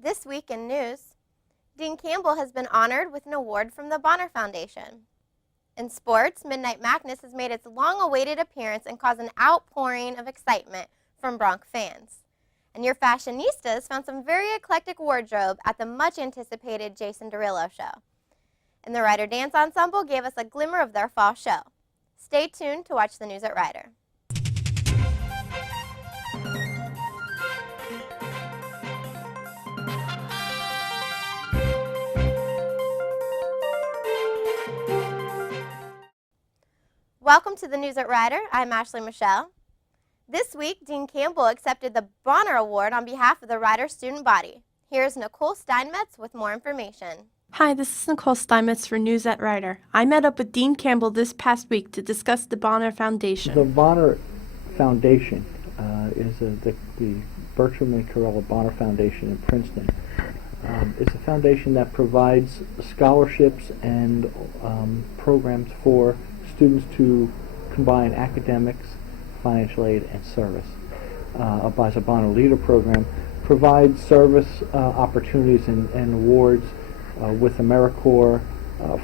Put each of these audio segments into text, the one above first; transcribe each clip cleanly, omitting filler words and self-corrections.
This week in news, Dean Campbell has been honored with an award from the Bonner Foundation. In sports, Midnight Madness has made its long-awaited appearance and caused an outpouring of excitement from Bronc fans. And your fashionistas found some very eclectic wardrobe at the much-anticipated Jason Derulo show. And the Rider Dance Ensemble gave us a glimmer of their fall show. Stay tuned to watch the news at Rider. Welcome to the News at Rider. I'm Ashley Michelle. This week, Dean Campbell accepted the Bonner Award on behalf of the Rider student body. Here's Nicole Steinmetz with more information. Hi, this is Nicole Steinmetz for News at Rider. I met up with Dean Campbell this past week to discuss the Bonner Foundation. The Bonner Foundation is the Bertram and Corella Bonner Foundation in Princeton. It's a foundation that provides scholarships and programs for students to combine academics, financial aid, and service. Applies a Bonner Leader program, provides service opportunities and awards with AmeriCorps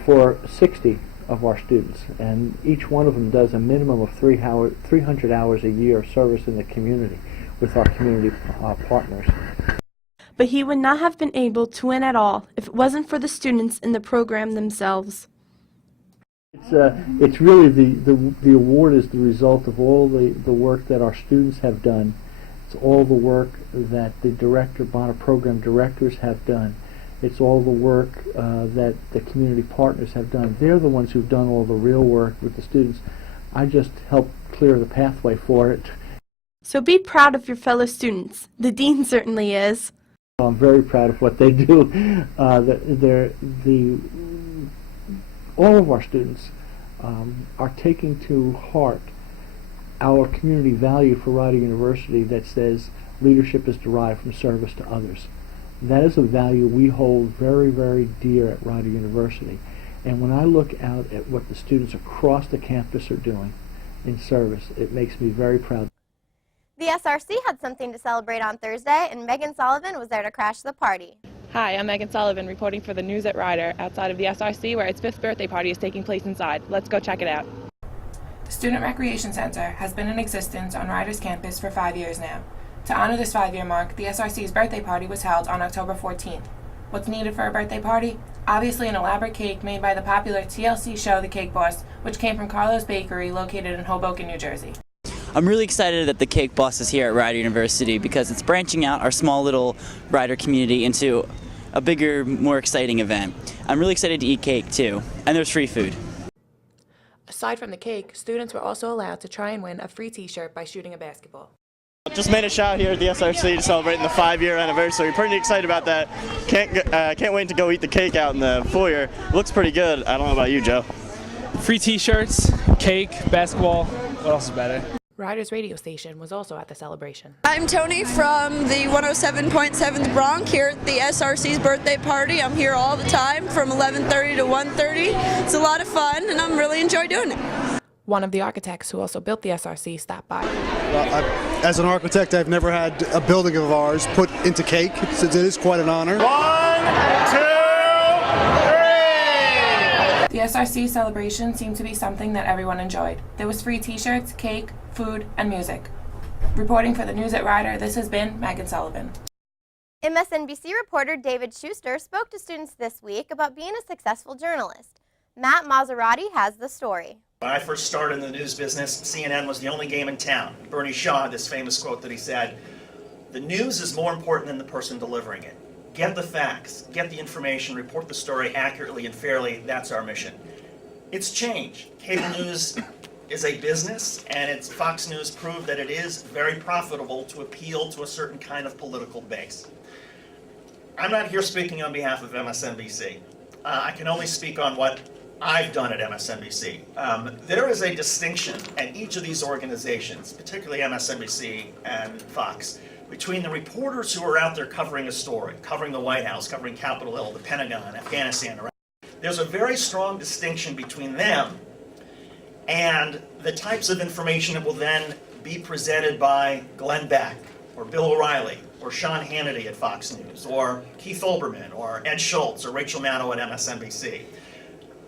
for 60 of our students, and each one of them does a minimum of 300 hours a year of service in the community with our community partners. But he would not have been able to win at all if it wasn't for the students in the program themselves. It's really the award is the result of all the work that our students have done. It's all the work that the Bonner program directors have done. It's all the work that the community partners have done. They're the ones who've done all the real work with the students. I just help clear the pathway for it. So be proud of your fellow students. The dean certainly is. I'm very proud of what they do. All of our students are taking to heart our community value for Rider University that says leadership is derived from service to others. That is a value we hold very, very dear at Rider University. And when I look out at what the students across the campus are doing in service, it makes me very proud. The SRC had something to celebrate on Thursday, and Megan Sullivan was there to crash the party. Hi, I'm Megan Sullivan reporting for the News at Rider outside of the SRC where its 5th birthday party is taking place inside. Let's go check it out. The Student Recreation Center has been in existence on Rider's campus for 5 years now. To honor this 5-year mark, the SRC's birthday party was held on October 14th. What's needed for a birthday party? Obviously an elaborate cake made by the popular TLC show The Cake Boss, which came from Carlo's Bakery located in Hoboken, New Jersey. I'm really excited that the Cake Boss is here at Rider University because it's branching out our small little Rider community into a bigger, more exciting event. I'm really excited to eat cake too, and there's free food. Aside from the cake, students were also allowed to try and win a free t-shirt by shooting a basketball. Just made a shot here at the SRC to celebrate the 5-year anniversary. Pretty excited about that. Can't wait to go eat the cake out in the foyer. Looks pretty good. I don't know about you, Joe. Free t-shirts, cake, basketball. What else is better? Rider's radio station was also at the celebration. I'm Tony from the 107.7 Bronx here at the SRC's birthday party. I'm here all the time from 11:30 to 1:30. It's a lot of fun and I'm really enjoy doing it. One of the architects who also built the SRC stopped by. As an architect, I've never had a building of ours put into cake, since it is quite an honor. 1, 2, 3! The SRC celebration seemed to be something that everyone enjoyed. There was free t-shirts, cake, food, and music. Reporting for the News at Rider, this has been Megan Sullivan. MSNBC reporter David Schuster spoke to students this week about being a successful journalist. Matt Maserati has the story. When I first started in the news business, CNN was the only game in town. Bernie Shaw had this famous quote that he said, "The news is more important than the person delivering it. Get the facts, get the information, report the story accurately and fairly. That's our mission." It's changed. Cable news is a business, and Fox News proved that it is very profitable to appeal to a certain kind of political base. I'm not here speaking on behalf of MSNBC. I can only speak on what I've done at MSNBC. There is a distinction at each of these organizations, particularly MSNBC and Fox, between the reporters who are out there covering a story, covering the White House, covering Capitol Hill, the Pentagon, Afghanistan, Iraq. There's a very strong distinction between them and the types of information that will then be presented by Glenn Beck or Bill O'Reilly or Sean Hannity at Fox News, or Keith Olbermann, or Ed Schultz, or Rachel Maddow at MSNBC.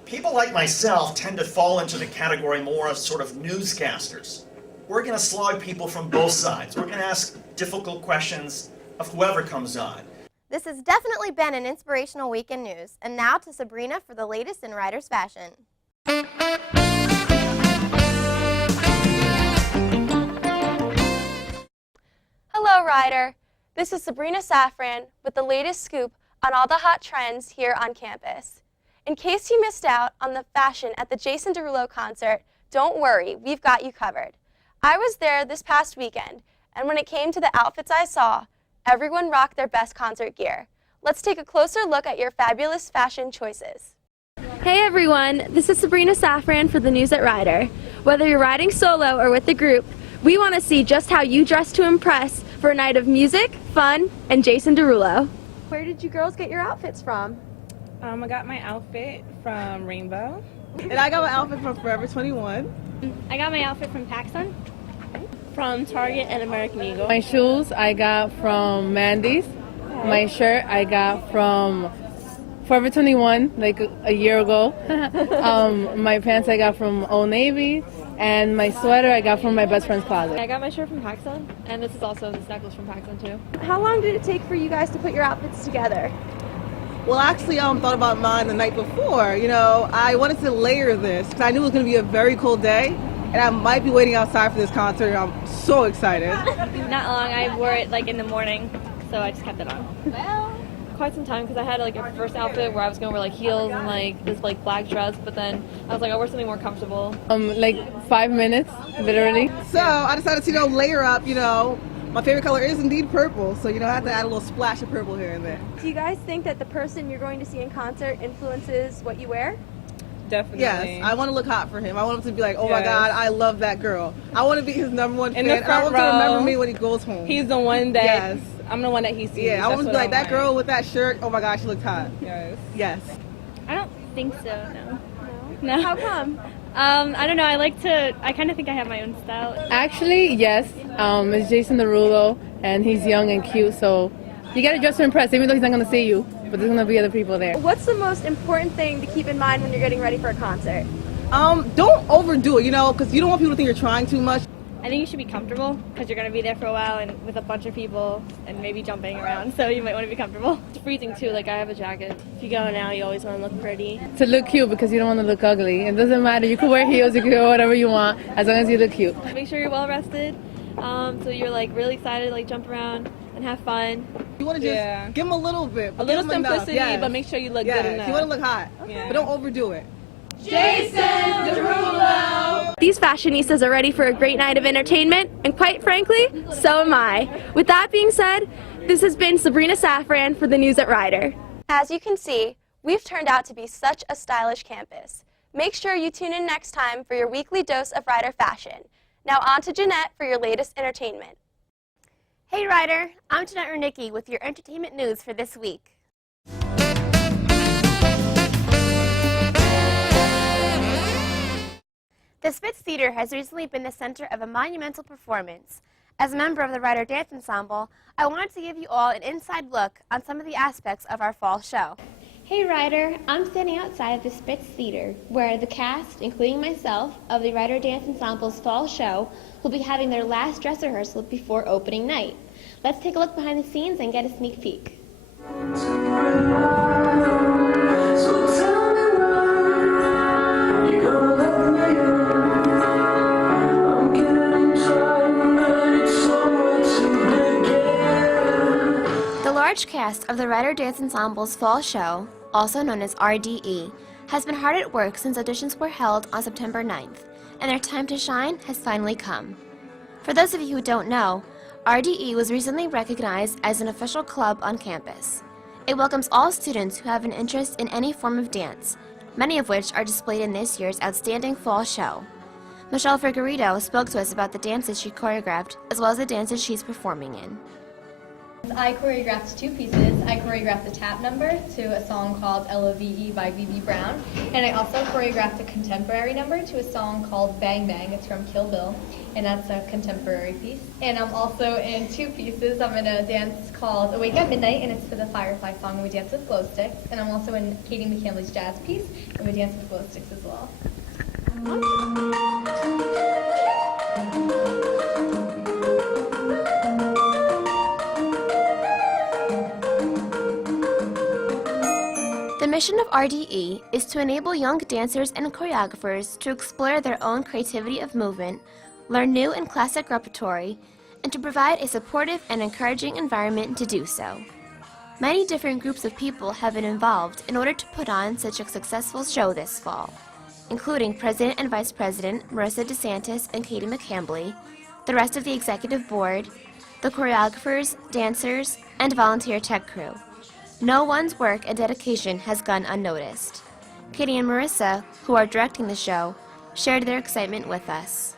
People like myself tend to fall into the category more of sort of newscasters. We're going to slog people from both sides. We're going to ask difficult questions of whoever comes on. This has definitely been an inspirational week in news. And now to Sabrina for the latest in Riders fashion. Hello, Ryder. This is Sabrina Safran with the latest scoop on all the hot trends here on campus. In case you missed out on the fashion at the Jason Derulo concert, don't worry, we've got you covered. I was there this past weekend, and when it came to the outfits I saw, everyone rocked their best concert gear. Let's take a closer look at your fabulous fashion choices. Hey everyone, this is Sabrina Safran for the News at Ryder. Whether you're riding solo or with the group, we want to see just how you dress to impress for a night of music, fun, and Jason Derulo. Where did you girls get your outfits from? I got my outfit from Rainbow. And I got my outfit from Forever 21. I got my outfit from PacSun. From Target and American Eagle. My shoes I got from Mandy's. My shirt I got from Forever 21, like a year ago. My pants I got from Old Navy. And my sweater I got from my best friend's closet. I got my shirt from PacSun, and this is also this necklace from PacSun too. How long did it take for you guys to put your outfits together? Well, I actually thought about mine the night before. You know, I wanted to layer this because I knew it was going to be a very cold day. And I might be waiting outside for this concert. I'm so excited. Not long. I wore it like in the morning, so I just kept it on. Quite some time because I had like a first outfit where I was going to wear like heels and like this like black dress, but then I was like, I'll wear something more comfortable. Like 5 minutes, literally. So I decided to, layer up, My favorite color is indeed purple, so I have to add a little splash of purple here and there. Do you guys think that the person you're going to see in concert influences what you wear? Definitely. Yes, I want to look hot for him. I want him to be like, oh my Yes. God, I love that girl. I want to be his number one In fan. the And I front want him to remember row. me when he goes home. He's the one that, Yes. I'm the one that he sees. Yeah, I want him to That's be like, what that I girl want. with that shirt, oh my God, she looked hot. Yes. Yes. I don't think so, no. No. How come? I don't know, I kind of think I have my own style. Actually, yes. It's Jason Derulo, and he's young and cute, so you gotta dress to impress, even though he's not gonna see you, but there's gonna be other people there. What's the most important thing to keep in mind when you're getting ready for a concert? Don't overdo it, because you don't want people to think you're trying too much. I think you should be comfortable because you're going to be there for a while and with a bunch of people and maybe jumping around, so you might want to be comfortable. It's freezing too, like I have a jacket. If you go now, you always want to look pretty. To look cute because you don't want to look ugly. It doesn't matter, you can wear heels, you can wear whatever you want, as long as you look cute. Make sure you're well rested, so you're like really excited to like jump around and have fun. You want to just give him a little bit. A but little give him enough. simplicity, Yes. but make sure you look Yes. good enough. You want to look hot, Yeah. but don't overdo it. These fashionistas are ready for a great night of entertainment, and quite frankly, so am I. With that being said, this has been Sabrina Safran for the News at Ryder. As you can see, we've turned out to be such a stylish campus. Make sure you tune in next time for your weekly dose of Ryder fashion. Now on to Jeanette for your latest entertainment. Hey Ryder, I'm Jeanette Rudnicki with your entertainment news for this week. The Spitz Theater has recently been the center of a monumental performance. As a member of the Ryder Dance Ensemble, I wanted to give you all an inside look on some of the aspects of our fall show. Hey Ryder, I'm standing outside of the Spitz Theater, where the cast, including myself, of the Ryder Dance Ensemble's fall show will be having their last dress rehearsal before opening night. Let's take a look behind the scenes and get a sneak peek. The large cast of the Ryder Dance Ensemble's fall show, also known as RDE, has been hard at work since auditions were held on September 9th, and their time to shine has finally come. For those of you who don't know, RDE was recently recognized as an official club on campus. It welcomes all students who have an interest in any form of dance, many of which are displayed in this year's outstanding fall show. Michelle Figueredo spoke to us about the dances she choreographed, as well as the dances she's performing in. I choreographed 2 pieces. I choreographed the tap number to a song called L.O.V.E. by B.B. Brown, and I also choreographed a contemporary number to a song called Bang Bang. It's from Kill Bill, and that's a contemporary piece. And I'm also in 2 pieces. I'm in a dance called Awake at Midnight, and it's to the Firefly song, and we dance with glow sticks. And I'm also in Katie McCambly's jazz piece, and we dance with glow sticks as well. The mission of RDE is to enable young dancers and choreographers to explore their own creativity of movement, learn new and classic repertory, and to provide a supportive and encouraging environment to do so. Many different groups of people have been involved in order to put on such a successful show this fall, including President and Vice President Marissa DeSantis and Katie McCambly, the rest of the executive board, the choreographers, dancers, and volunteer tech crew. No one's work and dedication has gone unnoticed. Katie and Marissa, who are directing the show, shared their excitement with us.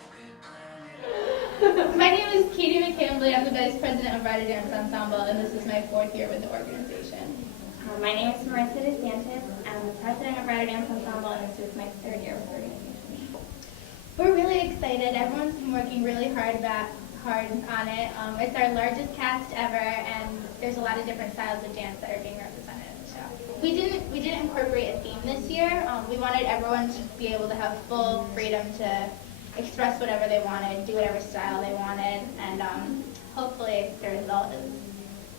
My name is Katie McCambly. I'm the Vice President of Rider Dance Ensemble, and this is my 4th year with the organization. My name is Marissa DeSantis. I'm the President of Rider Dance Ensemble, and this is my 3rd year with the organization. We're really excited. Everyone's been working really hard on it. It's our largest cast ever, and there's a lot of different styles of dance that are being represented in the show. We didn't incorporate a theme this year. We wanted everyone to be able to have full freedom to express whatever they wanted, do whatever style they wanted, and hopefully the result is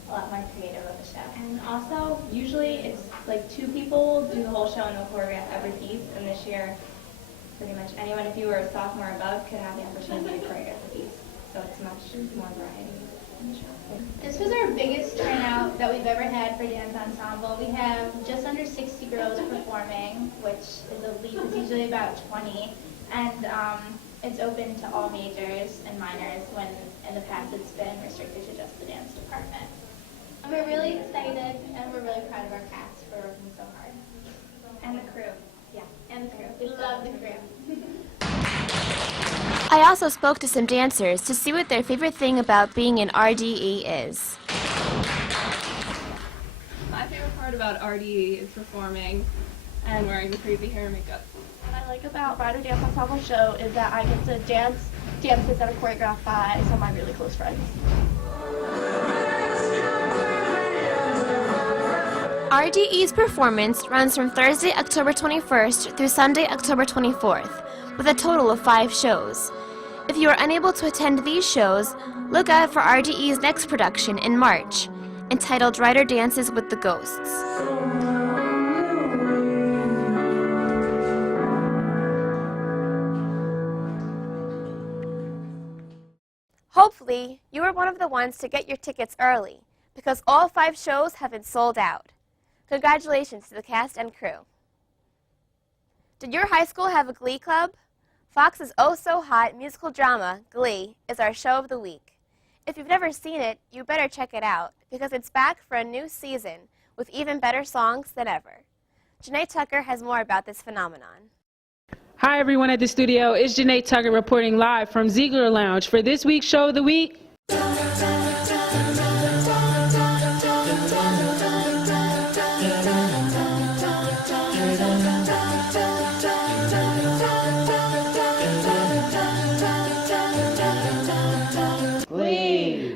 a lot more creative of the show. And also, usually it's like 2 people do the whole show and they'll choreograph every piece, and this year, pretty much anyone, if you were a sophomore above, could have the opportunity to choreograph the piece. So it's much more variety in the show. This was our biggest turnout that we've ever had for Dance Ensemble. We have just under 60 girls performing, which is elite. It's usually about 20. And it's open to all majors and minors when in the past it's been restricted to just the dance department. And we're really excited and we're really proud of our cast for working so hard. And the crew. Yeah, and the crew. We love the crew. I also spoke to some dancers to see what their favorite thing about being in RDE is. My favorite part about RDE is performing and wearing the crazy hair and makeup. What I like about Rider Dance Ensemble show is that I get to dance dances that are choreographed by some of my really close friends. RDE's performance runs from Thursday, October 21st through Sunday, October 24th, with a total of 5 shows. If you are unable to attend these shows, look out for RDE's next production in March, entitled Rider Dances with the Ghosts. Hopefully, you were one of the ones to get your tickets early, because all 5 shows have been sold out. Congratulations to the cast and crew. Did your high school have a Glee club? Fox's oh-so-hot musical drama, Glee, is our show of the week. If you've never seen it, you better check it out, because it's back for a new season with even better songs than ever. Janae Tucker has more about this phenomenon. Hi everyone at the studio, it's Janae Tucker reporting live from Ziegler Lounge for this week's Show of the Week.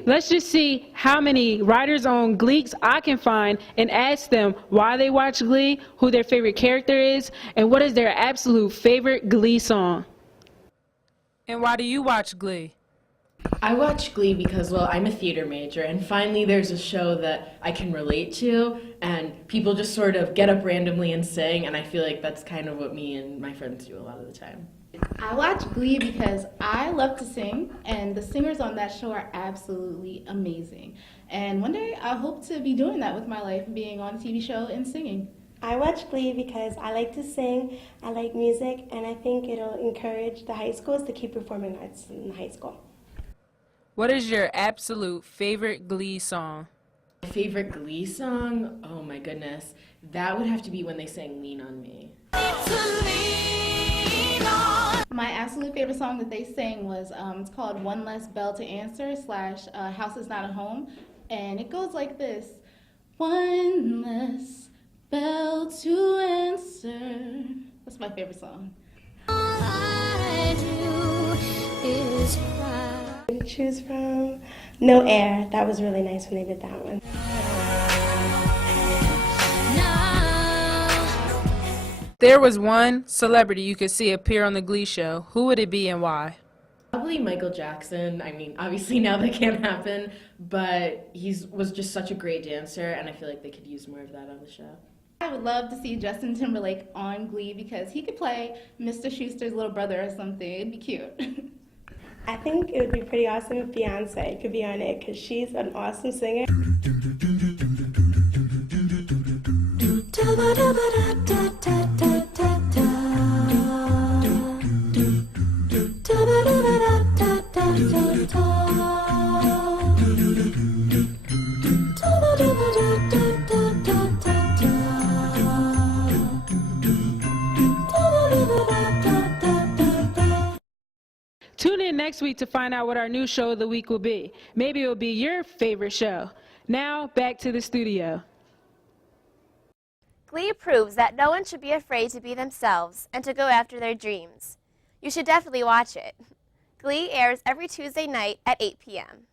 Let's just see how many writers on Gleeks I can find and ask them why they watch Glee, who their favorite character is, and what is their absolute favorite Glee song. And why do you watch Glee? I watch Glee because, well, I'm a theater major, and finally there's a show that I can relate to, and people just sort of get up randomly and sing, and I feel like that's kind of what me and my friends do a lot of the time. I watch Glee because I love to sing, and the singers on that show are absolutely amazing. And one day I hope to be doing that with my life, being on a TV show and singing. I watch Glee because I like to sing, I like music, and I think it'll encourage the high schools to keep performing arts in high school. What is your absolute favorite Glee song? My favorite Glee song? Oh my goodness. That would have to be when they sang Lean on Me. My absolute favorite song that they sang was, it's called One Less Bell to Answer / House Is Not a Home. and it goes like this. One less bell to answer. That's my favorite song. To choose from No Air. That was really nice when they did that one. There was one celebrity you could see appear on the Glee show. Who would it be and why? Probably Michael Jackson. I mean, obviously now that can't happen, but was just such a great dancer, and I feel like they could use more of that on the show. I would love to see Justin Timberlake on Glee because he could play Mr. Schuster's little brother or something. It'd be cute. I think it would be pretty awesome if Beyonce could be on it because she's an awesome singer. Tune in next week to find out what our new show of the week will be. Maybe it will be your favorite show. Now, back to the studio. Glee proves that no one should be afraid to be themselves and to go after their dreams. You should definitely watch it. Glee airs every Tuesday night at 8 p.m.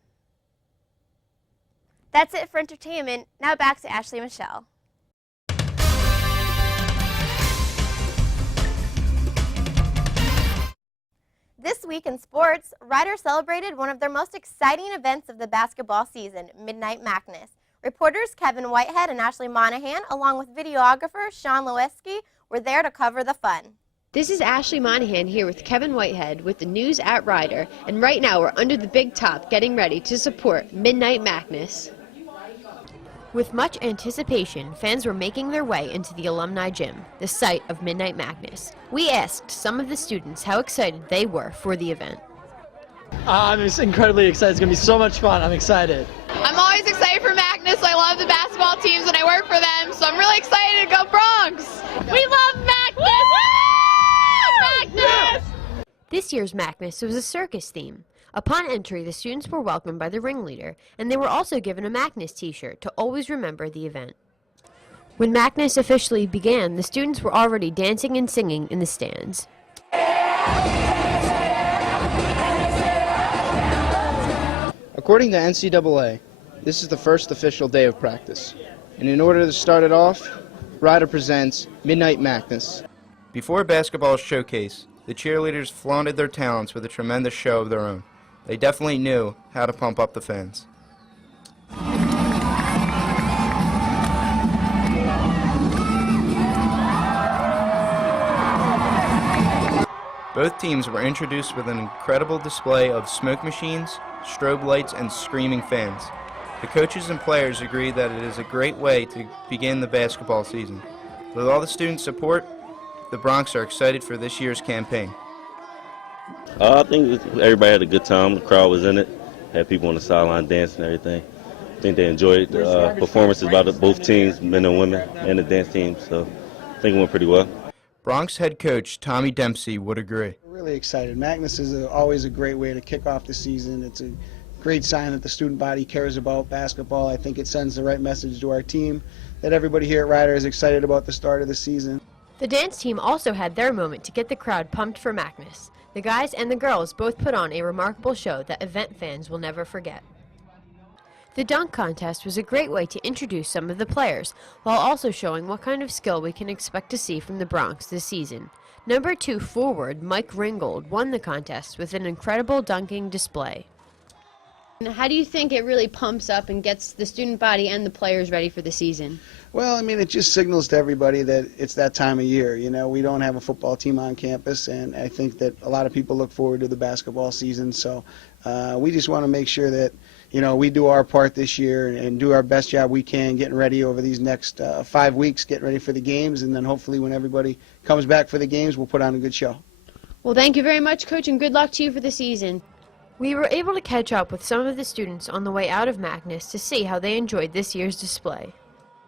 That's it for entertainment. Now back to Ashley Michelle. This week in sports, Rider celebrated one of their most exciting events of the basketball season, Midnight Madness. Reporters Kevin Whitehead and Ashley Monahan, along with videographer Sean Lewinsky, were there to cover the fun. This is Ashley Monahan here with Kevin Whitehead with the news at Rider, and right now we're under the big top getting ready to support Midnight Madness. With much anticipation, fans were making their way into the Alumni Gym, the site of Midnight Madness. We asked some of the students how excited they were for the event. I'm just incredibly excited. It's going to be so much fun. I'm excited. I'm always excited for Madness. I love the basketball teams and I work for them, so I'm really excited to go Bronx. We love Madness! Madness! This year's Madness was a circus theme. Upon entry, the students were welcomed by the ringleader, and they were also given a Madness t-shirt to always remember the event. When Madness officially began, the students were already dancing and singing in the stands. According to NCAA, this is the first official day of practice. And in order to start it off, Rider presents Midnight Madness. Before basketball showcase, the cheerleaders flaunted their talents with a tremendous show of their own. They definitely knew how to pump up the fans. Both teams were introduced with an incredible display of smoke machines, strobe lights, and screaming fans. The coaches and players agreed that it is a great way to begin the basketball season. With all the student support, the Bronx are excited for this year's campaign. I think everybody had a good time. The crowd was in it. Had people on the sideline dancing and everything. I think they enjoyed the performances by both teams, men and women, and the dance team. So I think it went pretty well. Bronx head coach Tommy Dempsey would agree. We're really excited. Madness is always a great way to kick off the season. It's a great sign that the student body cares about basketball. I think it sends the right message to our team that everybody here at Rider is excited about the start of the season. The dance team also had their moment to get the crowd pumped for Madness. The guys and the girls both put on a remarkable show that event fans will never forget. The dunk contest was a great way to introduce some of the players, while also showing what kind of skill we can expect to see from the Bronx this season. Number 2 forward Mike Ringgold won the contest with an incredible dunking display. How do you think it really pumps up and gets the student body and the players ready for the season? Well, I mean, it just signals to everybody that it's that time of year. You know, we don't have a football team on campus, and I think that a lot of people look forward to the basketball season. So we just want to make sure that, you know, we do our part this year and do our best job we can getting ready over these next 5 weeks, getting ready for the games, and then hopefully when everybody comes back for the games, we'll put on a good show. Well, thank you very much, Coach, and good luck to you for the season. We were able to catch up with some of the students on the way out of Madness to see how they enjoyed this year's display.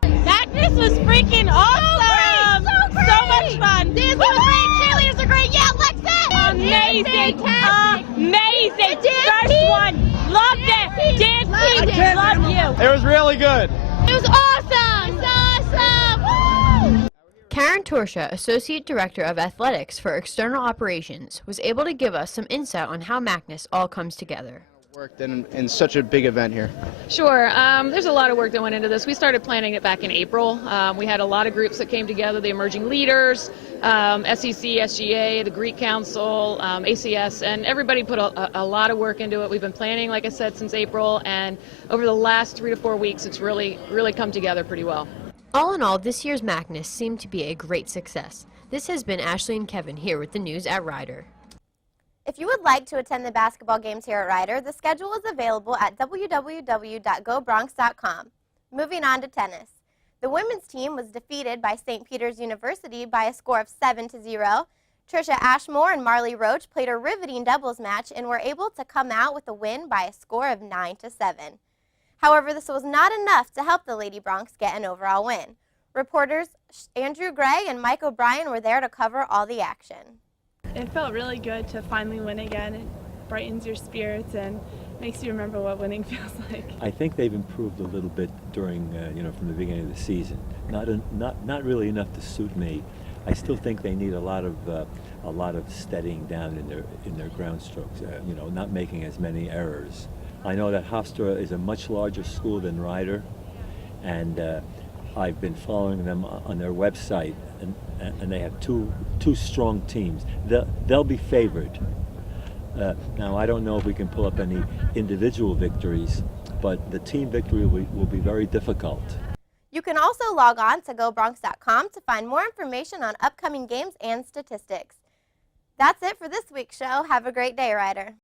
Madness was freaking awesome! So much fun! Dancing was great, cheerleaders are great, yeah, Lexa! Amazing! Amazing! First one, Loved it. Dance team, loved you. It was really good. It was awesome. It's awesome. Woo! Karen Torsha, Associate Director of Athletics for External Operations, was able to give us some insight on how Magnus all comes together. Worked in such a big event here. Sure. There's a lot of work that went into this. We started planning it back in April. We had a lot of groups that came together, the emerging leaders, SEC, SGA, the Greek Council, ACS, and everybody put a lot of work into it. We've been planning, like I said, since April, and over the last 3 to 4 weeks, it's really come together pretty well. All in all, this year's Magnus seemed to be a great success. This has been Ashley and Kevin here with the news at Ryder. If you would like to attend the basketball games here at Ryder, the schedule is available at www.gobronx.com. Moving on to tennis. The women's team was defeated by St. Peter's University by a score of 7-0. Trisha Ashmore and Marley Roach played a riveting doubles match and were able to come out with a win by a score of 9-7. However, this was not enough to help the Lady Bronx get an overall win. Reporters Andrew Gray and Mike O'Brien were there to cover all the action. It felt really good to finally win again. It brightens your spirits and makes you remember what winning feels like. I think they've improved a little bit during, from the beginning of the season. Not really enough to suit me. I still think they need a lot of steadying down in their ground strokes. Not making as many errors. I know that Hofstra is a much larger school than Ryder, and I've been following them on their website, and they have two strong teams. They'll be favored. Now, I don't know if we can pull up any individual victories, but the team victory will be very difficult. You can also log on to GoBronx.com to find more information on upcoming games and statistics. That's it for this week's show. Have a great day, Ryder.